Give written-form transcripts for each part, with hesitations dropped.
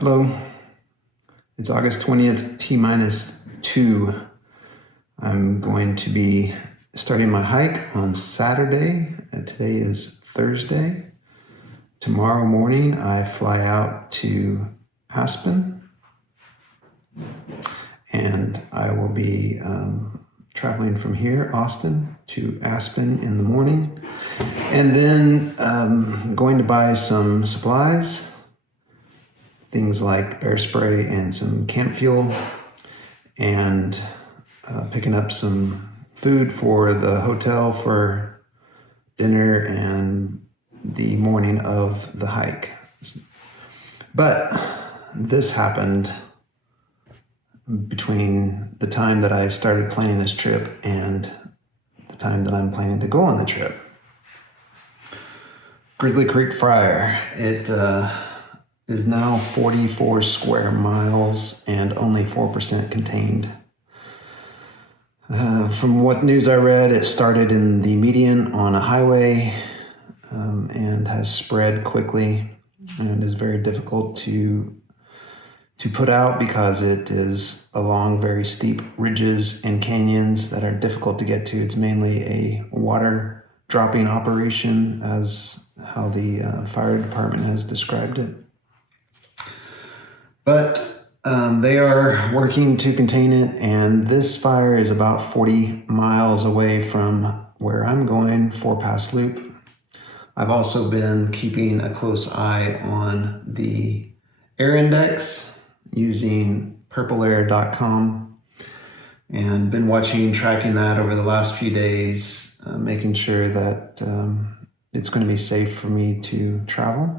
Hello, it's August 20th, T-2. I'm going to be starting my hike on Saturday. Today is Thursday. Tomorrow morning, I fly out to Aspen, and I will be traveling from here, Austin, to Aspen in the morning, and then going to buy some supplies, things like bear spray and some camp fuel, and picking up some food for the hotel for dinner and the morning of the hike. But this happened between the time that I started planning this trip and the time that I'm planning to go on the trip. Grizzly Creek Fire. It is now 44 square miles and only 4% contained. From what news I read, it started in the median on a highway and has spread quickly, and is very difficult to put out because it is along very steep ridges and canyons that are difficult to get to. It's mainly a water dropping operation, as how the fire department has described it. But they are working to contain it, and this fire is about 40 miles away from where I'm going, Four Pass Loop. I've also been keeping a close eye on the air index using purpleair.com and been tracking that over the last few days, making sure that it's going to be safe for me to travel.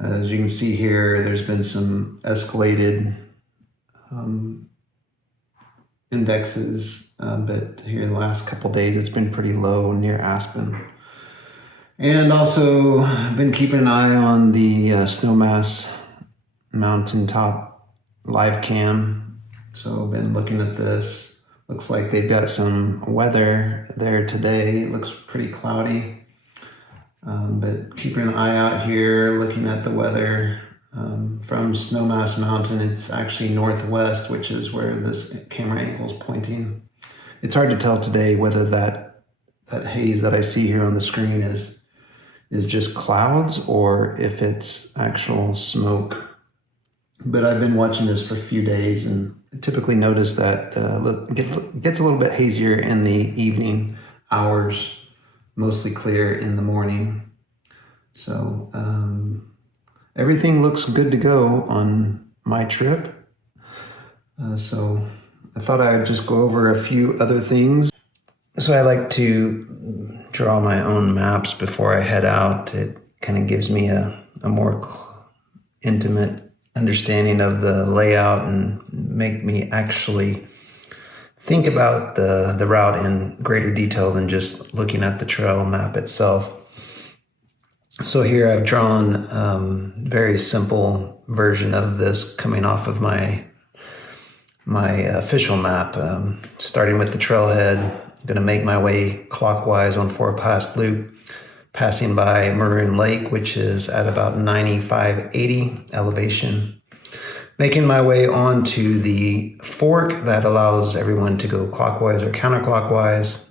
As you can see here, there's been some escalated indexes, but here in the last couple days, it's been pretty low near Aspen. And also, I've been keeping an eye on the Snowmass Mountaintop live cam. So I've been looking at this. Looks like they've got some weather there today. It looks pretty cloudy. But keeping an eye out here, looking at the weather from Snowmass Mountain. It's actually northwest, which is where this camera angle is pointing. It's hard to tell today whether that haze that I see here on the screen is just clouds or if it's actual smoke. But I've been watching this for a few days and typically notice that it gets a little bit hazier in the evening hours, mostly clear in the morning. So everything looks good to go on my trip. So I thought I would just go over a few other things. So I like to draw my own maps before I head out. It kind of gives me a more intimate understanding of the layout and make me actually think about the route in greater detail than just looking at the trail map itself. So here I've drawn very simple version of this coming off of my official map. Starting with the trailhead, I'm gonna make my way clockwise on Four Pass Loop, passing by Maroon Lake, which is at about 9580 elevation. Making my way onto the fork that allows everyone to go clockwise or counterclockwise.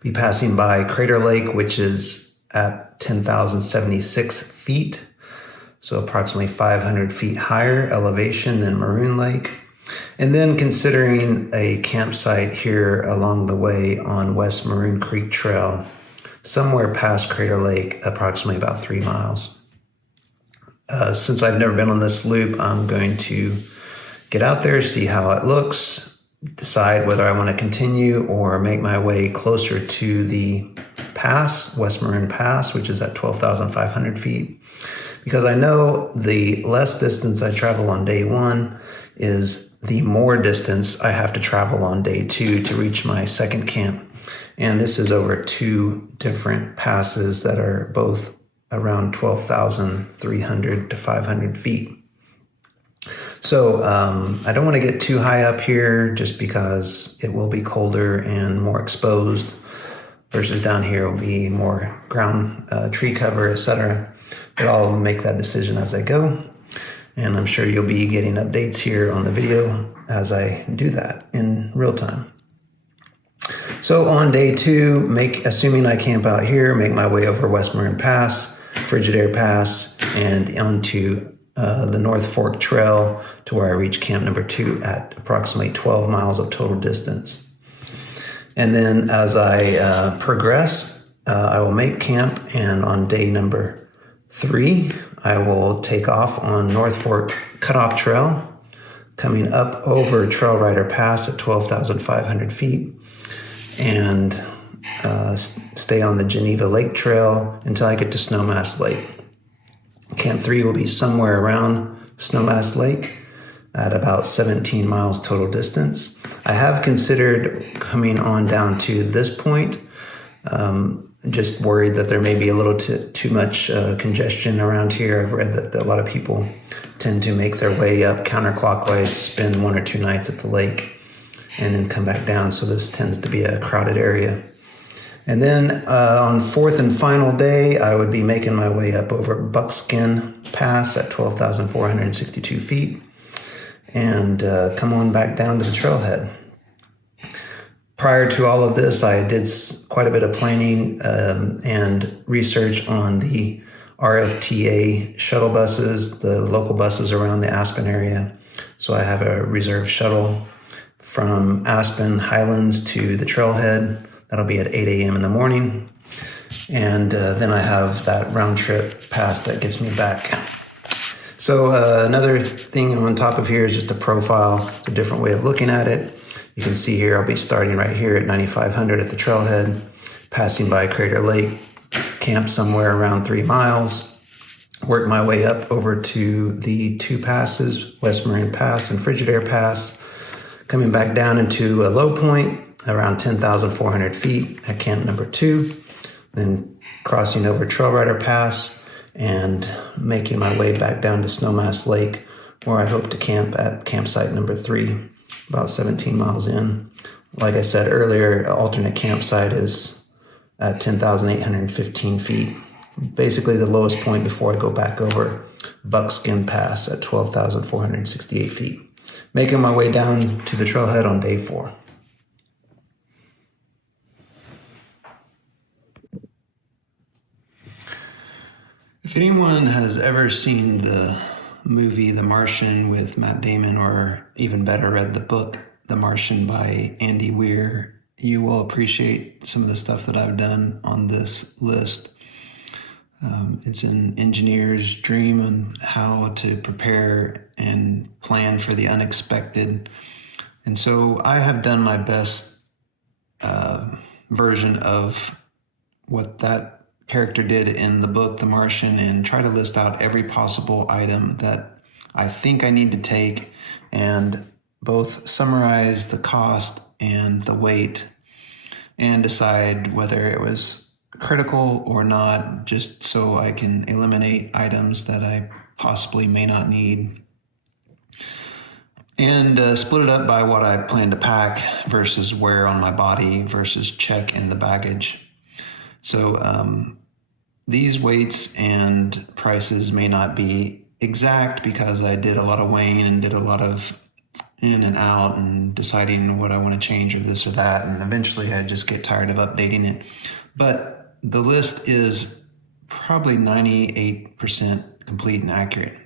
Be passing by Crater Lake, which is at 10,076 feet. So approximately 500 feet higher elevation than Maroon Lake. And then considering a campsite here along the way on West Maroon Creek Trail, somewhere past Crater Lake, approximately about 3 miles. Since I've never been on this loop, I'm going to get out there, see how it looks, decide whether I want to continue or make my way closer to the pass, West Maroon Pass, which is at 12,500 feet. Because I know the less distance I travel on day one is the more distance I have to travel on day 2 to reach my second camp. And this is over 2 different passes that are both around 12,300 to 500 feet. So I don't want to get too high up here just because it will be colder and more exposed versus down here will be more ground, tree cover, etc. But I'll make that decision as I go. And I'm sure you'll be getting updates here on the video as I do that in real time. So on day 2, assuming I camp out here, make my way over West Maroon Pass, Frigidaire Pass, and onto the North Fork Trail to where I reach camp number 2 at approximately 12 miles of total distance. And then as I progress, I will make camp, and on day number 3, I will take off on North Fork Cutoff Trail, coming up over Trail Rider Pass at 12,500 feet, and stay on the Geneva Lake Trail until I get to Snowmass Lake. Camp 3 will be somewhere around Snowmass Lake at about 17 miles total distance. I have considered coming on down to this point, just worried that there may be a little too much congestion around here. I've read that a lot of people tend to make their way up counterclockwise, spend 1 or 2 nights at the lake, and then come back down. So this tends to be a crowded area. And then on 4th and final day, I would be making my way up over Buckskin Pass at 12,462 feet and come on back down to the trailhead. Prior to all of this, I did quite a bit of planning and research on the RFTA shuttle buses, the local buses around the Aspen area. So I have a reserved shuttle from Aspen Highlands to the trailhead. That'll be at 8 a.m. in the morning. And then I have that round trip pass that gets me back. So another thing on top of here is just a profile. It's a different way of looking at it. You can see here, I'll be starting right here at 9,500 at the trailhead, passing by Crater Lake, camp somewhere around 3 miles, work my way up over to the 2 passes, West Maroon Pass and Frigidaire Pass, coming back down into a low point around 10,400 feet at camp number 2, then crossing over Trail Rider Pass and making my way back down to Snowmass Lake, where I hope to camp at campsite number 3, about 17 miles in. Like I said earlier, alternate campsite is at 10,815 feet, basically the lowest point before I go back over Buckskin Pass at 12,468 feet. Making my way down to the trailhead on day 4. If anyone has ever seen the movie The Martian with Matt Damon, or even better, read the book The Martian by Andy Weir, you will appreciate some of the stuff that I've done on this list. It's an engineer's dream on how to prepare and plan for the unexpected. And so I have done my best version of what that character did in the book The Martian, and try to list out every possible item that I think I need to take, and both summarize the cost and the weight and decide whether it was critical or not, just so I can eliminate items that I possibly may not need, and split it up by what I plan to pack versus wear on my body versus check in the baggage. So these weights and prices may not be exact because I did a lot of weighing and did a lot of in and out and deciding what I want to change or this or that, and eventually I just get tired of updating it. But the list is probably 98% complete and accurate.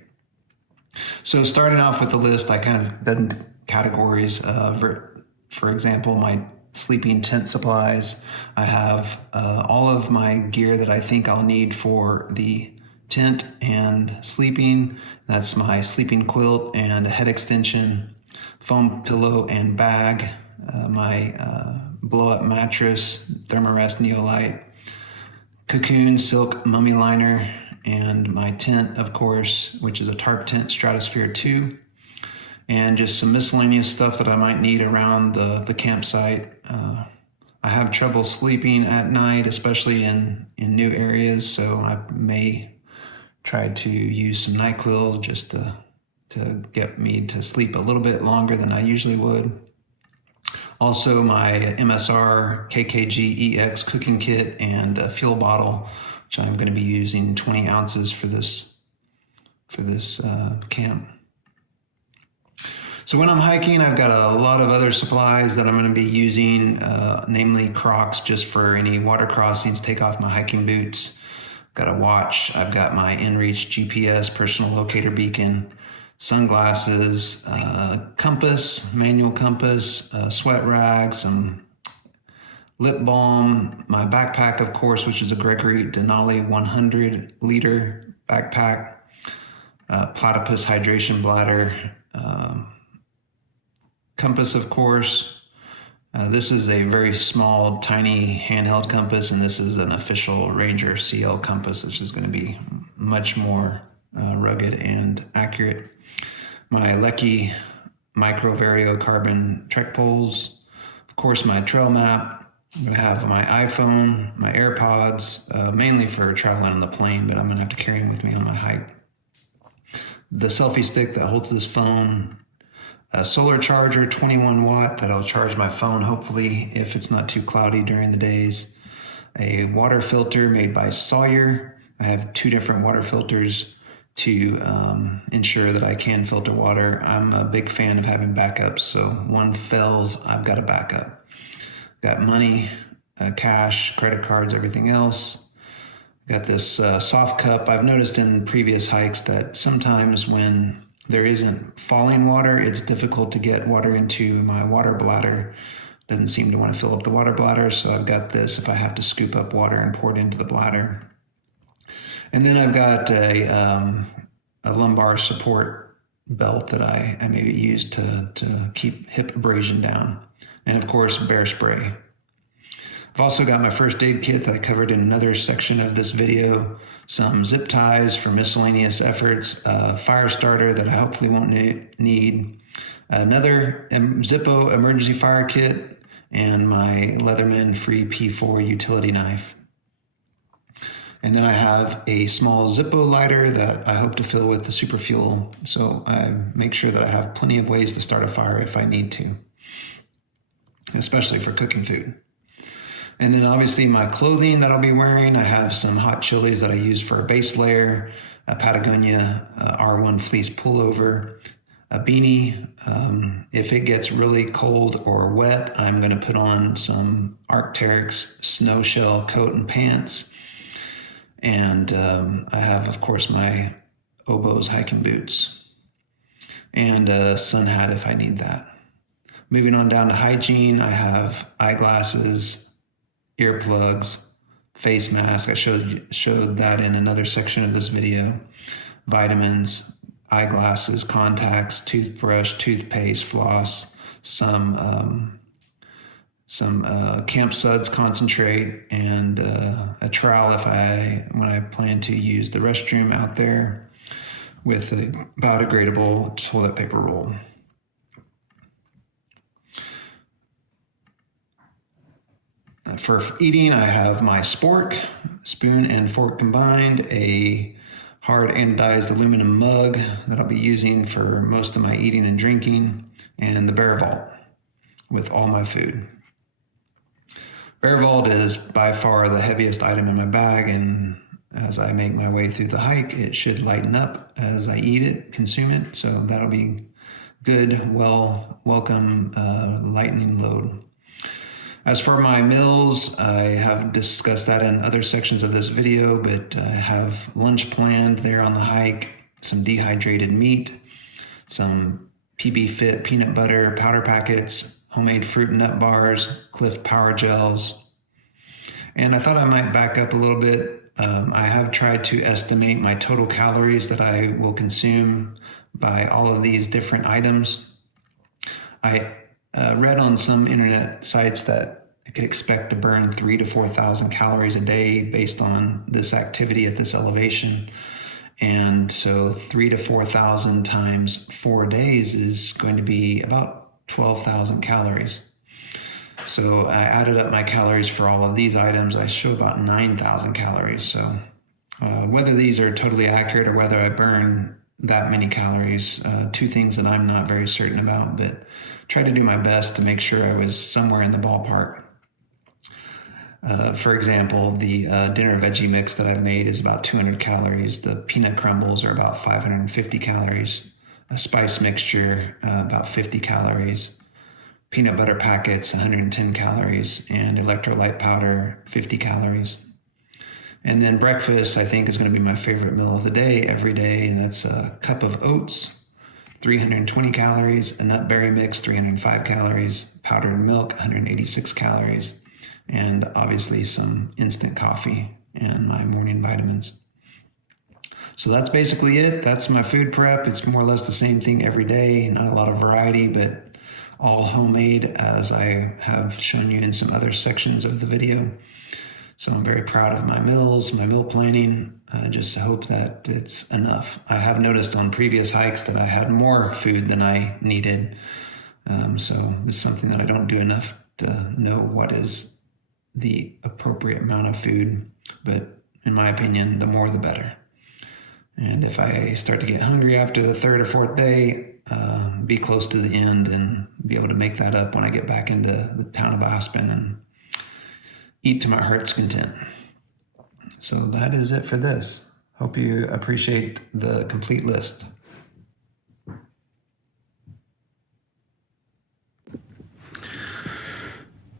So starting off with the list, I kind of done categories. For example, my sleeping tent supplies. I have all of my gear that I think I'll need for the tent and sleeping. That's my sleeping quilt and a head extension, foam pillow and bag, my blow-up mattress, Thermarest Neolite, cocoon silk mummy liner, and my tent, of course, which is a Tarptent Statospire 2. And just some miscellaneous stuff that I might need around the campsite. I have trouble sleeping at night, especially in new areas, so I may try to use some NyQuil just to get me to sleep a little bit longer than I usually would. Also, my MSR KKG EX cooking kit and a fuel bottle which I'm going to be using 20 ounces for this camp. So when I'm hiking, I've got a lot of other supplies that I'm going to be using, namely Crocs, just for any water crossings, take off my hiking boots. Got a watch. I've got my inReach GPS personal locator beacon, sunglasses, compass, manual compass, sweat rag, some lip balm, my backpack, of course, which is a Gregory Denali 100-liter backpack, platypus hydration bladder, compass, of course. This is a very small, tiny handheld compass, and this is an official Ranger CL compass, which is going to be much more rugged and accurate. My Lecky Micro Vario Carbon Trek poles, of course, my trail map. I'm going to have my iPhone, my AirPods, mainly for traveling on the plane, but I'm going to have to carry them with me on my hike. The selfie stick that holds this phone, a solar charger, 21 watt, that'll charge my phone, hopefully, if it's not too cloudy during the days. A water filter made by Sawyer. I have 2 different water filters to ensure that I can filter water. I'm a big fan of having backups, so one fails, I've got a backup. Got money, cash, credit cards, everything else. Got this soft cup. I've noticed in previous hikes that sometimes when there isn't falling water, it's difficult to get water into my water bladder. Doesn't seem to want to fill up the water bladder, so I've got this if I have to scoop up water and pour it into the bladder. And then I've got a lumbar support belt that I maybe use to keep hip abrasion down. And of course, bear spray. I've also got my first aid kit that I covered in another section of this video, some zip ties for miscellaneous efforts, a fire starter that I hopefully won't need, another Zippo emergency fire kit, and my Leatherman Free P4 utility knife. And then I have a small Zippo lighter that I hope to fill with the super fuel, so I make sure that I have plenty of ways to start a fire if I need to, especially for cooking food. And then obviously my clothing that I'll be wearing, I have some hot chilies that I use for a base layer, a Patagonia R1 fleece pullover, a beanie. If it gets really cold or wet, I'm going to put on some Arc'teryx snow shell coat and pants. And I have, of course, my Oboz hiking boots and a sun hat if I need that. Moving on down to hygiene, I have eyeglasses, earplugs, face mask. I showed that in another section of this video. Vitamins, eyeglasses, contacts, toothbrush, toothpaste, floss, some Camp Suds concentrate, and a trowel when I plan to use the restroom out there, with a biodegradable toilet paper roll. For eating, I have my spork, spoon and fork combined, a hard anodized aluminum mug that I'll be using for most of my eating and drinking, and the Bear Vault with all my food. Bear Vault is by far the heaviest item in my bag, and as I make my way through the hike, it should lighten up as I eat it, consume it, so that'll be good, welcome lightening load. As for my meals, I have discussed that in other sections of this video, but I have lunch planned there on the hike, some dehydrated meat, some PB Fit peanut butter powder packets, homemade fruit and nut bars, Cliff Power Gels. And I thought I might back up a little bit. I have tried to estimate my total calories that I will consume by all of these different items. I read on some internet sites that I could expect to burn 3,000 to 4,000 calories a day based on this activity at this elevation. And so 3,000 to 4,000 times 4 days is going to be about 12,000 calories. So I added up my calories for all of these items. I show about 9,000 calories. So whether these are totally accurate or whether I burn that many calories, 2 things that I'm not very certain about, but try to do my best to make sure I was somewhere in the ballpark. For example, the dinner veggie mix that I've made is about 200 calories. The peanut crumbles are about 550 calories. A spice mixture, about 50 calories. Peanut butter packets, 110 calories. And electrolyte powder, 50 calories. And then breakfast, I think, is going to be my favorite meal of the day every day. And that's a cup of oats, 320 calories. A nut berry mix, 305 calories. Powdered milk, 186 calories. And obviously some instant coffee and my morning vitamins. So that's basically it. That's my food prep. It's more or less the same thing every day. Not a lot of variety, but all homemade, as I have shown you in some other sections of the video. So I'm very proud of my meals, my meal planning. I just hope that it's enough. I have noticed on previous hikes that I had more food than I needed. So this is something that I don't do enough to know what is the appropriate amount of food, but in my opinion, the more the better. And if I start to get hungry after the third or fourth day, be close to the end and be able to make that up when I get back into the town of Aspen and eat to my heart's content. So that is it for this. Hope you appreciate the complete list.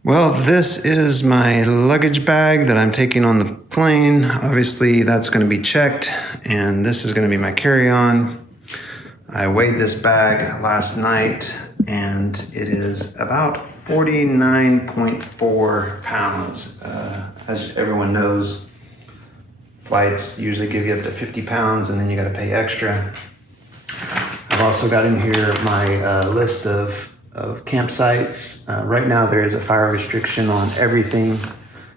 Well, this is my luggage bag that I'm taking on the plane. Obviously, that's going to be checked, and this is going to be my carry-on. I weighed this bag last night, and it is about 49.4 pounds. As everyone knows, flights usually give you up to 50 pounds, and then you got to pay extra. I've also got in here my list of campsites. Right now there is a fire restriction on everything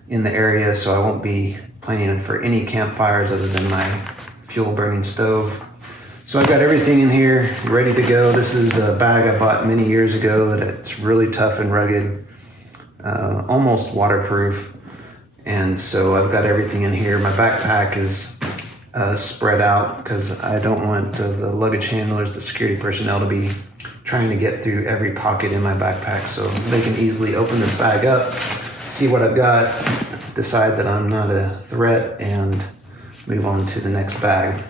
in the area, so I won't be planning for any campfires other than my fuel burning stove. So I've got everything in here ready to go. This is a bag I bought many years ago that it's really tough and rugged, almost waterproof. And so I've got everything in here. My backpack is spread out because I don't want the luggage handlers, the security personnel, to be trying to get through every pocket in my backpack, so they can easily open this bag up, see what I've got, decide that I'm not a threat, and move on to the next bag.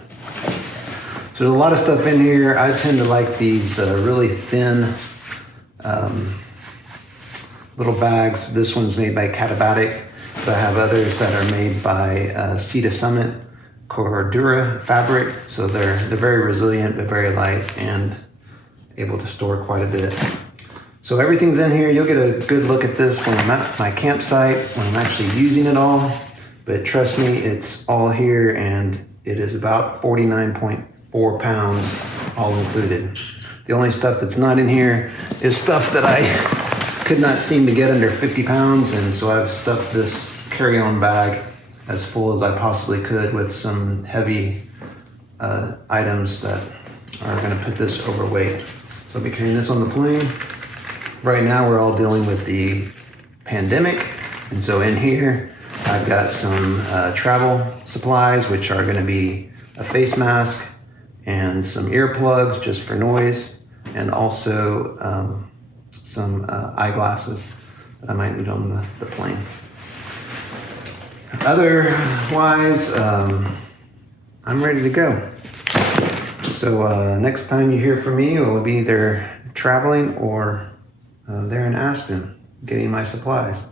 So there's a lot of stuff in here. I tend to like these really thin little bags. This one's made by Catabatic, but I have others that are made by Cedar Summit Cordura fabric. So they're very resilient, but very light and able to store quite a bit. So everything's in here. You'll get a good look at this when I'm at my campsite, when I'm actually using it all. But trust me, it's all here, and it is about 49.4 pounds, all included. The only stuff that's not in here is stuff that I could not seem to get under 50 pounds, and so I've stuffed this carry-on bag as full as I possibly could with some heavy items that are gonna put this overweight. So I'll be carrying this on the plane. Right now we're all dealing with the pandemic, and so in here I've got some travel supplies, which are gonna be a face mask and some earplugs just for noise, and also some eyeglasses that I might need on the plane. Otherwise, I'm ready to go. So next time you hear from me, it will be either traveling or there in Aspen getting my supplies.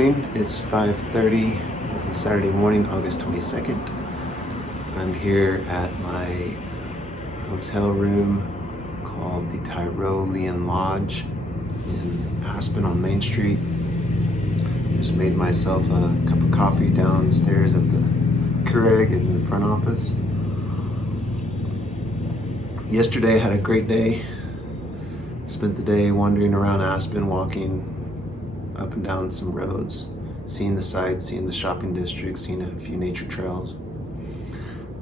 morning. It's 5:30 on Saturday morning, August 22nd. I'm here at my hotel room called the Tyrolean Lodge in Aspen on Main Street. Just made myself a cup of coffee downstairs at the Keurig in the front office. Yesterday I had a great day. Spent the day wandering around Aspen, walking up and down some roads, seeing the sights, seeing the shopping district, seeing a few nature trails,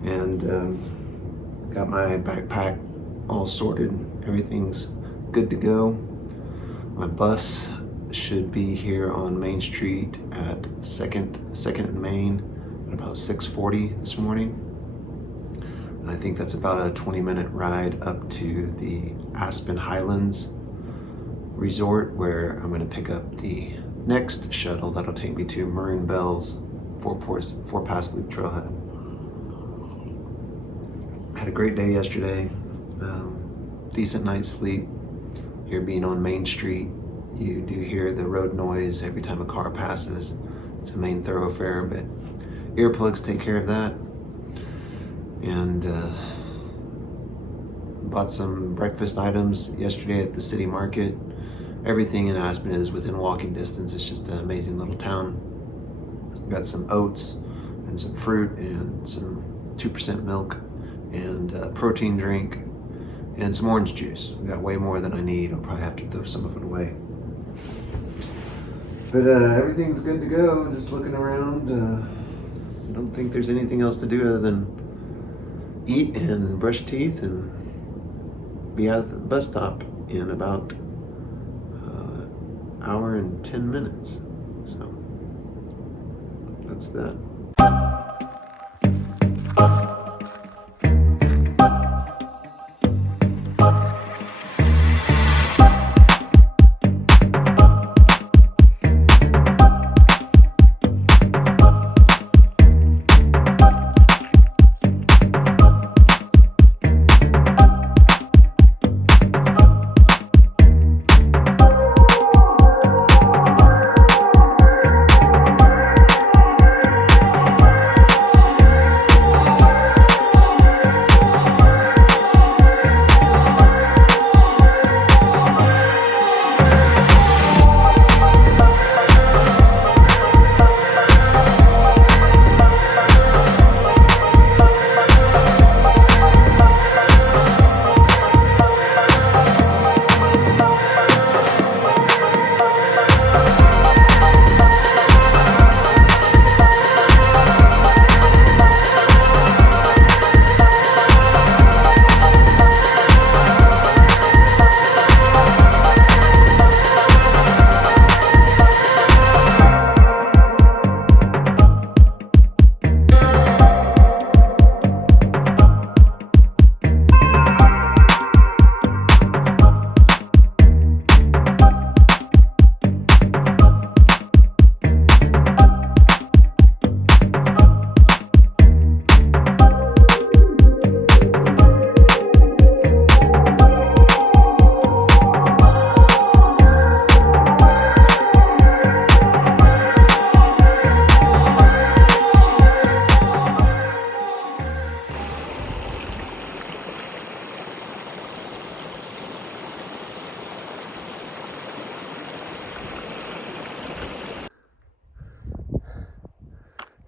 and got my backpack all sorted. Everything's good to go. My bus should be here on Main Street at Second and Main at about 6:40 this morning. And I think that's about a 20-minute ride up to the Aspen Highlands Resort, where I'm going to pick up the next shuttle that'll take me to Maroon Bells, Four Pass Loop Trailhead. Had a great day yesterday. Decent night's sleep. Here being on Main Street, you do hear the road noise every time a car passes. It's a main thoroughfare, but earplugs take care of that. And bought some breakfast items yesterday at the city market. Everything in Aspen is within walking distance. It's just an amazing little town. Got some oats and some fruit and some 2% milk and a protein drink and some orange juice. We got way more than I need. I'll probably have to throw some of it away. But everything's good to go. Just looking around. I don't think there's anything else to do other than eat and brush teeth and be out at the bus stop in about hour and 10 minutes. So that's that.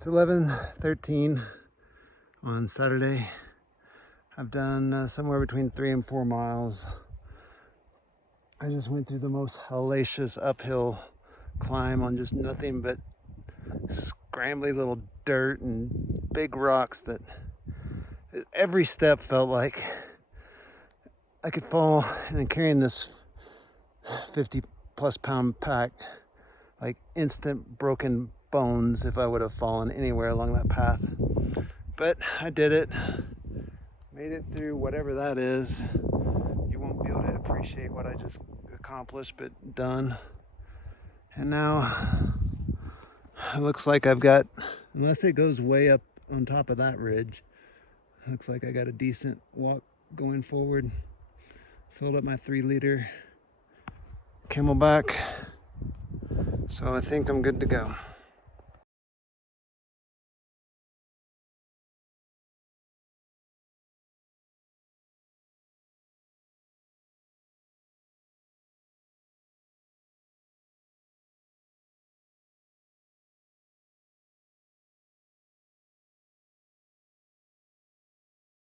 It's 11:13 on Saturday. I've done somewhere between 3 and 4 miles. I just went through the most hellacious uphill climb on just nothing but scrambly little dirt and big rocks that every step felt like I could fall, and I'm carrying this 50 plus pound pack, like instant broken bones if I would have fallen anywhere along that path. But I did it. Made it through whatever that is. You won't be able to appreciate what I just accomplished, but done. And now it looks like I've got, unless it goes way up on top of that ridge, looks like I got a decent walk going forward. Filled up my 3-liter Camelback. So I think I'm good to go.